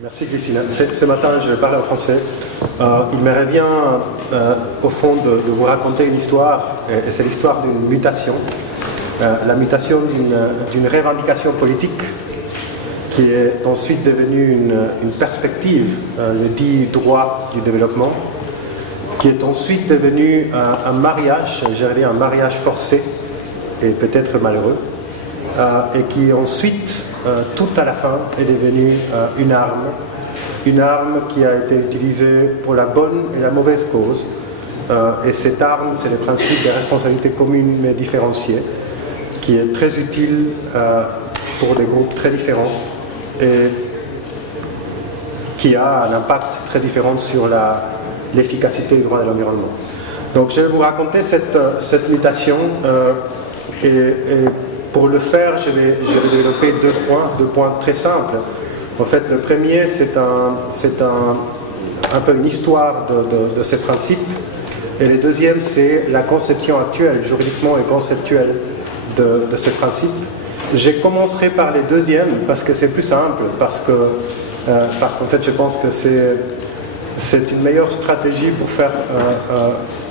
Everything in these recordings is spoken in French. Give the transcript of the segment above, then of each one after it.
Merci Christine. Ce matin, je vais parler en français. Il m'aimerait bien, au fond, de vous raconter une histoire, et c'est l'histoire d'une mutation. La mutation d'une revendication politique qui est ensuite devenue une perspective, le dit droit du développement, qui est ensuite devenu un mariage, j'allais dire un mariage forcé et peut-être malheureux, et qui ensuite, tout à la fin, est devenue une arme qui a été utilisée pour la bonne et la mauvaise cause. Et cette arme, c'est le principe de responsabilité commune mais différenciée, qui est très utile pour des groupes très différents et qui a un impact très différent sur l'efficacité du droit de l'environnement. Donc je vais vous raconter cette mutation et pour le faire, je vais développer deux points très simples. En fait, le premier, c'est un peu une histoire de ces principes, et le deuxième, c'est la conception actuelle, juridiquement et conceptuelle, de ces principes. Je commencerai par les deuxièmes parce que c'est plus simple, parce qu'en fait, je pense que c'est une meilleure stratégie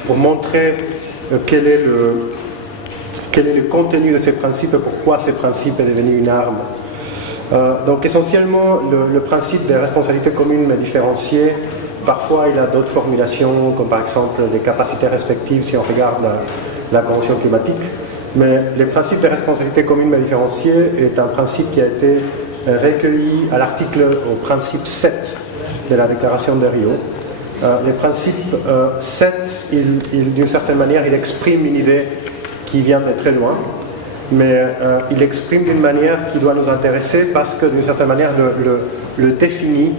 pour montrer quel est le contenu de ces principes et pourquoi ces principes est devenu une arme. Donc essentiellement, le principe des responsabilités communes mais différenciées, parfois il a d'autres formulations, comme par exemple des capacités respectives si on regarde la Convention climatique, mais le principe des responsabilités communes mais différenciées est un principe qui a été recueilli au principe 7 de la Déclaration de Rio. Le principe 7, d'une certaine manière, il exprime une idée qui vient de très loin, mais il exprime d'une manière qui doit nous intéresser parce que d'une certaine manière le définit,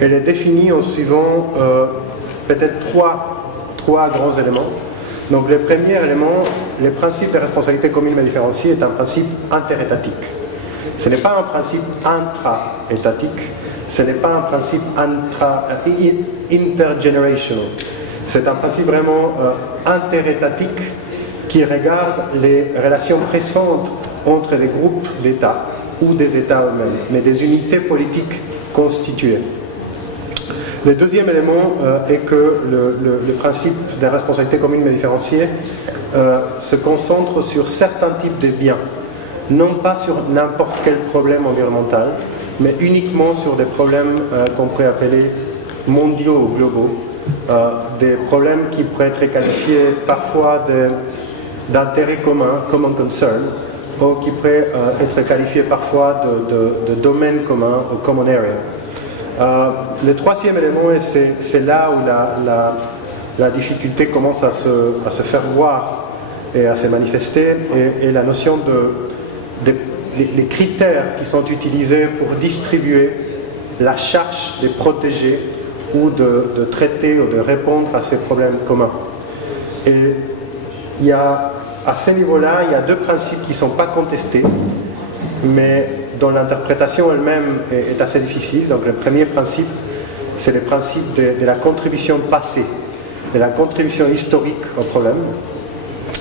et le définit en suivant peut-être trois grands éléments. Donc le premier élément, le principe de responsabilité commune mais différenciée est un principe interétatique. Ce n'est pas un principe intra-étatique, ce n'est pas un principe intergenerational, c'est un principe vraiment interétatique qui regarde les relations récentes entre des groupes d'États ou des États eux-mêmes, mais des unités politiques constituées. Le deuxième élément est que le principe des responsabilités communes mais différenciées se concentre sur certains types de biens, non pas sur n'importe quel problème environnemental, mais uniquement sur des problèmes qu'on pourrait appeler mondiaux ou globaux, des problèmes qui pourraient être qualifiés parfois d'intérêt commun, common concern, ou qui pourraient être qualifiés parfois de domaine commun ou common area. Le troisième élément, et c'est là où la difficulté commence à se faire voir et à se manifester, est la notion des critères qui sont utilisés pour distribuer la charge de protéger ou de traiter ou de répondre à ces problèmes communs. Et à ce niveau-là, il y a deux principes qui ne sont pas contestés, mais dont l'interprétation elle-même est assez difficile. Donc le premier principe, c'est le principe de la contribution passée, de la contribution historique au problème.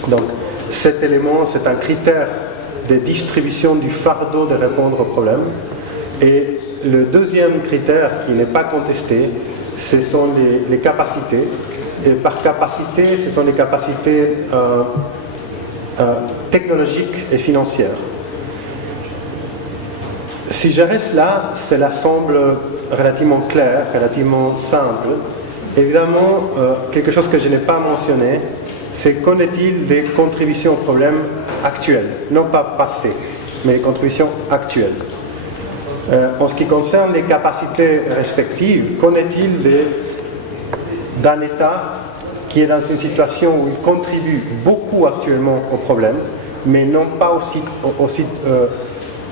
Donc cet élément, c'est un critère de distribution du fardeau de répondre au problème. Et le deuxième critère qui n'est pas contesté, ce sont les capacités. Et par capacité, ce sont les capacités technologiques et financières. Si je reste là, cela semble relativement clair, relativement simple. Évidemment, quelque chose que je n'ai pas mentionné, c'est qu'en est-il des contributions aux problèmes actuels, non pas passées, mais les contributions actuelles. En ce qui concerne les capacités respectives, qu'en est-il d'un État qui est dans une situation où il contribue beaucoup actuellement au problème, mais non pas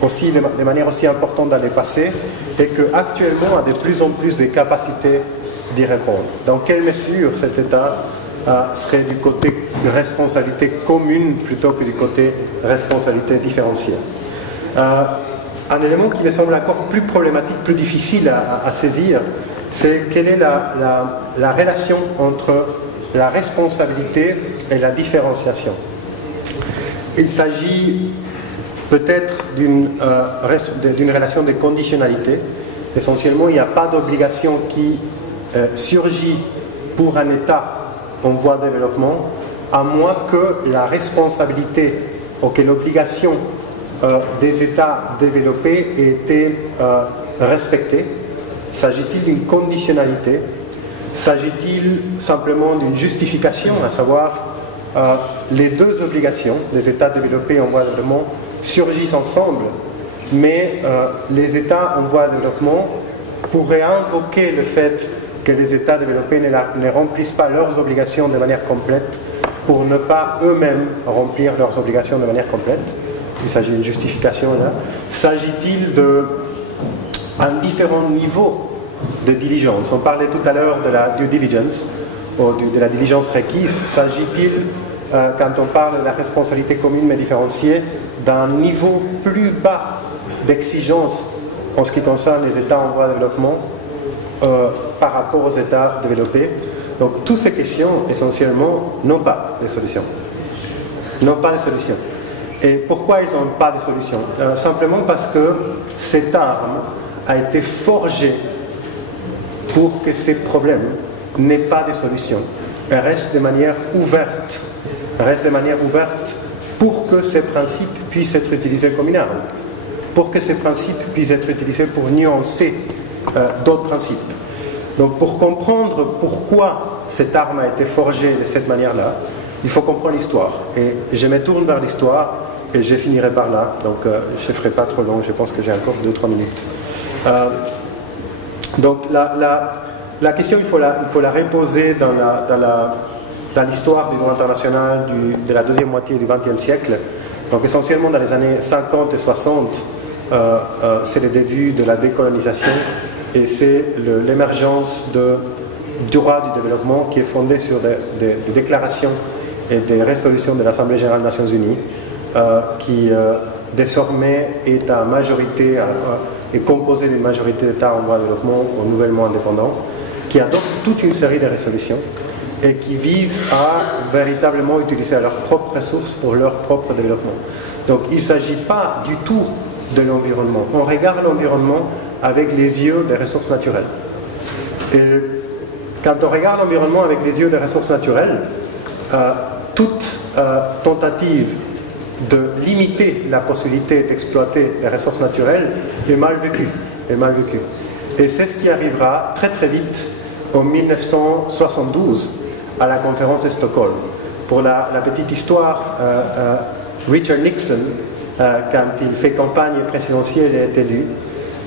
de manière aussi importante dans le passé, et qu'actuellement a de plus en plus de capacités d'y répondre. Dans quelle mesure cet État serait du côté de responsabilité commune plutôt que du côté responsabilité différenciée. Un élément qui me semble encore plus problématique, plus difficile à saisir, c'est quelle est la relation entre la responsabilité et la différenciation. Il s'agit peut-être d'une relation de conditionnalité, Essentiellement, il n'y a pas d'obligation qui surgit pour un État en voie de développement, à moins que la responsabilité ou que l'obligation des États développés ait été respectée. S'agit-il d'une conditionnalité? S'agit-il simplement d'une justification, à savoir les deux obligations des États développés en voie de développement surgissent ensemble, mais les États en voie de développement pourraient invoquer le fait que les États développés ne remplissent pas leurs obligations de manière complète pour ne pas eux-mêmes remplir leurs obligations de manière complète. Il s'agit d'une justification là. S'agit-il d'un différent niveau de diligence? On parlait tout à l'heure de la due diligence, ou de la diligence requise. S'agit-il, quand on parle de la responsabilité commune mais différenciée, d'un niveau plus bas d'exigence en ce qui concerne les États en voie de développement par rapport aux États développés? Donc toutes ces questions, essentiellement, n'ont pas de solution. N'ont pas de solution. Et pourquoi ils n'ont pas de solution? Simplement parce que cette arme a été forgée pour que ces problèmes n'aient pas de solution. Elle reste de manière ouverte. Elle reste de manière ouverte pour que ces principes puissent être utilisés comme une arme. Pour que ces principes puissent être utilisés pour nuancer d'autres principes. Donc pour comprendre pourquoi cette arme a été forgée de cette manière-là, il faut comprendre l'histoire. Et je me tourne vers l'histoire et je finirai par là. Donc je ne ferai pas trop long, je pense que j'ai encore 2-3 minutes. Donc la question, il faut la reposer dans l'histoire du droit international de la deuxième moitié du XXe siècle. Donc essentiellement dans les années 50 et 60, c'est le début de la décolonisation et c'est l'émergence du droit du développement qui est fondé sur des déclarations et des résolutions de l'Assemblée générale des Nations Unies qui désormais est à majorité, est composé d'une majorité d'États en voie de développement ou nouvellement indépendants, qui adoptent toute une série de résolutions et qui visent à véritablement utiliser leurs propres ressources pour leur propre développement. Donc il ne s'agit pas du tout de l'environnement. On regarde l'environnement avec les yeux des ressources naturelles. Et quand on regarde l'environnement avec les yeux des ressources naturelles, toute tentative de limiter la possibilité d'exploiter les ressources naturelles est mal vécue. Et c'est ce qui arrivera très très vite en 1972 à la conférence de Stockholm. Pour la petite histoire, Richard Nixon, quand il fait campagne présidentielle et est élu,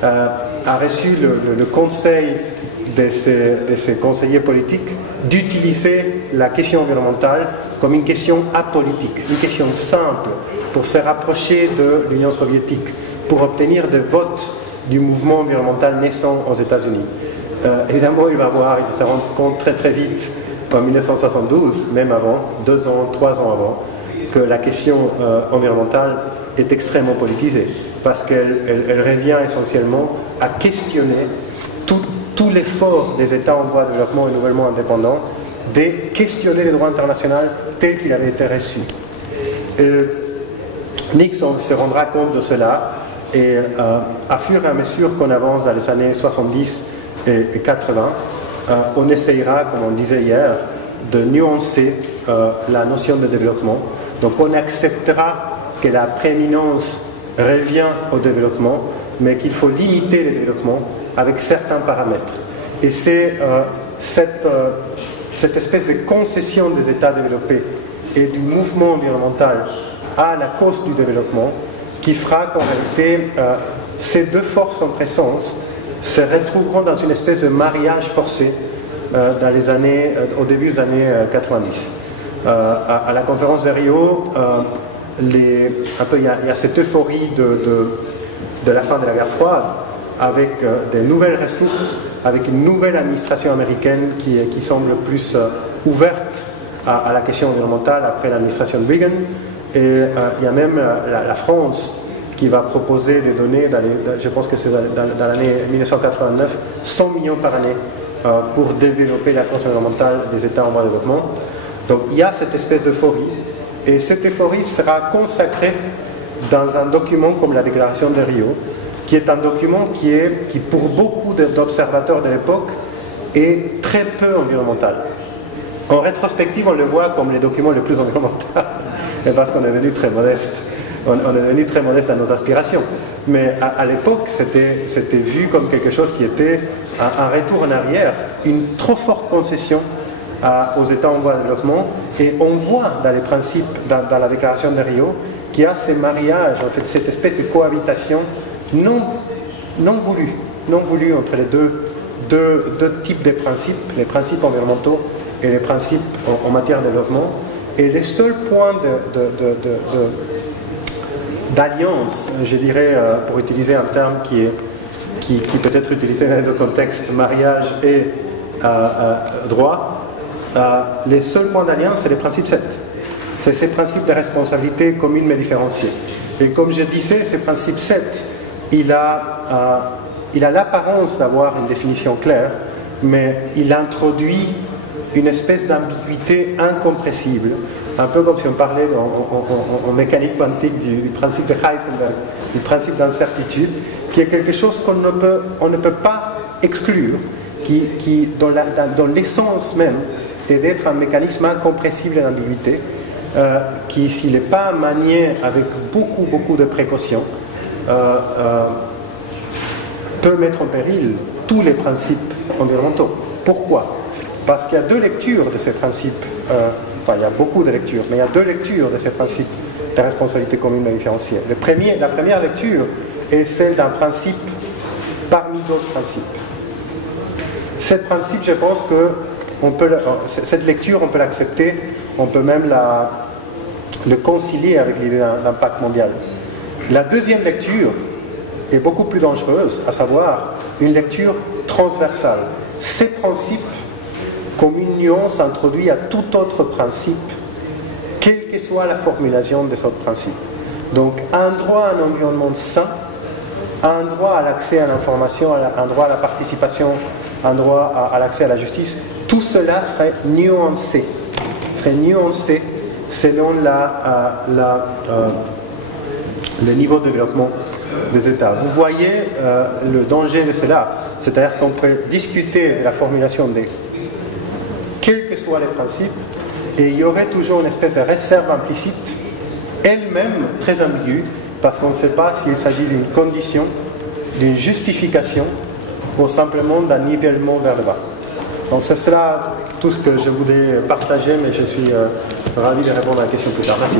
a reçu le conseil de ses conseillers politiques d'utiliser la question environnementale comme une question apolitique, une question simple pour se rapprocher de l'Union soviétique, pour obtenir des votes du mouvement environnemental naissant aux États-Unis. Évidemment, il va se rendre compte très très vite, en 1972, même avant, 2 ans, 3 ans avant, que la question environnementale est extrêmement politisée, parce qu'elle revient essentiellement à questionner tout l'effort des États en voie de développement et nouvellement indépendants de questionner le droit international tel qu'il avait été reçu. Nixon se rendra compte de cela et à fur et à mesure qu'on avance dans les années 70 et 80, on essayera, comme on disait hier, de nuancer la notion de développement. Donc on acceptera que la prééminence revient au développement, mais qu'il faut limiter le développement avec certains paramètres. Et c'est cette espèce de concession des États développés et du mouvement environnemental à la cause du développement qui fera qu'en réalité ces deux forces en présence se retrouveront dans une espèce de mariage forcé au début des années 90. À la conférence de Rio, il y a cette euphorie de la fin de la guerre froide, avec des nouvelles ressources, avec une nouvelle administration américaine qui semble plus ouverte à la question environnementale après l'administration Reagan. Et il y a même la France qui va proposer de donner, je pense que c'est dans l'année 1989, 100 millions par année pour développer la cause environnementale des États en voie de développement. Donc il y a cette espèce d'euphorie, et cette euphorie sera consacrée dans un document comme la déclaration de Rio, qui est un document qui pour beaucoup d'observateurs de l'époque, est très peu environnemental. En rétrospective, on le voit comme les documents les plus environnementaux, parce qu'on est devenu très modeste. On est devenu très modeste à nos aspirations. Mais à l'époque, c'était vu comme quelque chose qui était un retour en arrière, une trop forte concession aux États en voie de développement. Et on voit dans les principes, dans la déclaration de Rio, qu'il y a ces mariages, en fait, cette espèce de cohabitation non voulue entre les deux types de principes, les principes environnementaux et les principes en matière de développement. Et les seuls points d'alliance, je dirais, pour utiliser un terme qui peut être utilisé dans le contexte mariage et droit, les seuls points d'alliance, c'est les principes 7. C'est ces principes de responsabilité commune mais différenciée. Et comme je disais, ces principes 7, il a l'apparence d'avoir une définition claire, mais il introduit une espèce d'ambiguïté incompressible, un peu comme si on parlait en mécanique quantique du principe de Heisenberg, du principe d'incertitude, qui est quelque chose qu'on ne peut pas exclure, qui dans l'essence même est d'être un mécanisme incompressible d'ambiguïté, qui, s'il n'est pas manié avec beaucoup de précautions, peut mettre en péril tous les principes environnementaux. Pourquoi? Parce qu'il y a deux lectures de ces principes, enfin il y a beaucoup de lectures, mais il y a deux lectures de ces principes de responsabilité commune et différenciée. La première lecture est celle d'un principe parmi d'autres principes. Cet principe, je pense que cette lecture, on peut l'accepter, on peut même le concilier avec l'idée d'impact mondial. La deuxième lecture est beaucoup plus dangereuse, à savoir une lecture transversale. Ces principes comme une nuance introduite à tout autre principe, quelle que soit la formulation de ce principe. Donc un droit à un environnement sain, un droit à l'accès à l'information, un droit à la participation, un droit à l'accès à la justice, tout cela serait nuancé selon le niveau de développement des États. Vous voyez le danger de cela, c'est-à-dire qu'on peut discuter de la formulation des quels que soient les principes, et il y aurait toujours une espèce de réserve implicite, elle-même très ambiguë, parce qu'on ne sait pas s'il s'agit d'une condition, d'une justification, ou simplement d'un nivellement vers le bas. Donc c'est cela tout ce que je voulais partager, mais je suis ravi de répondre à la question plus tard. Merci.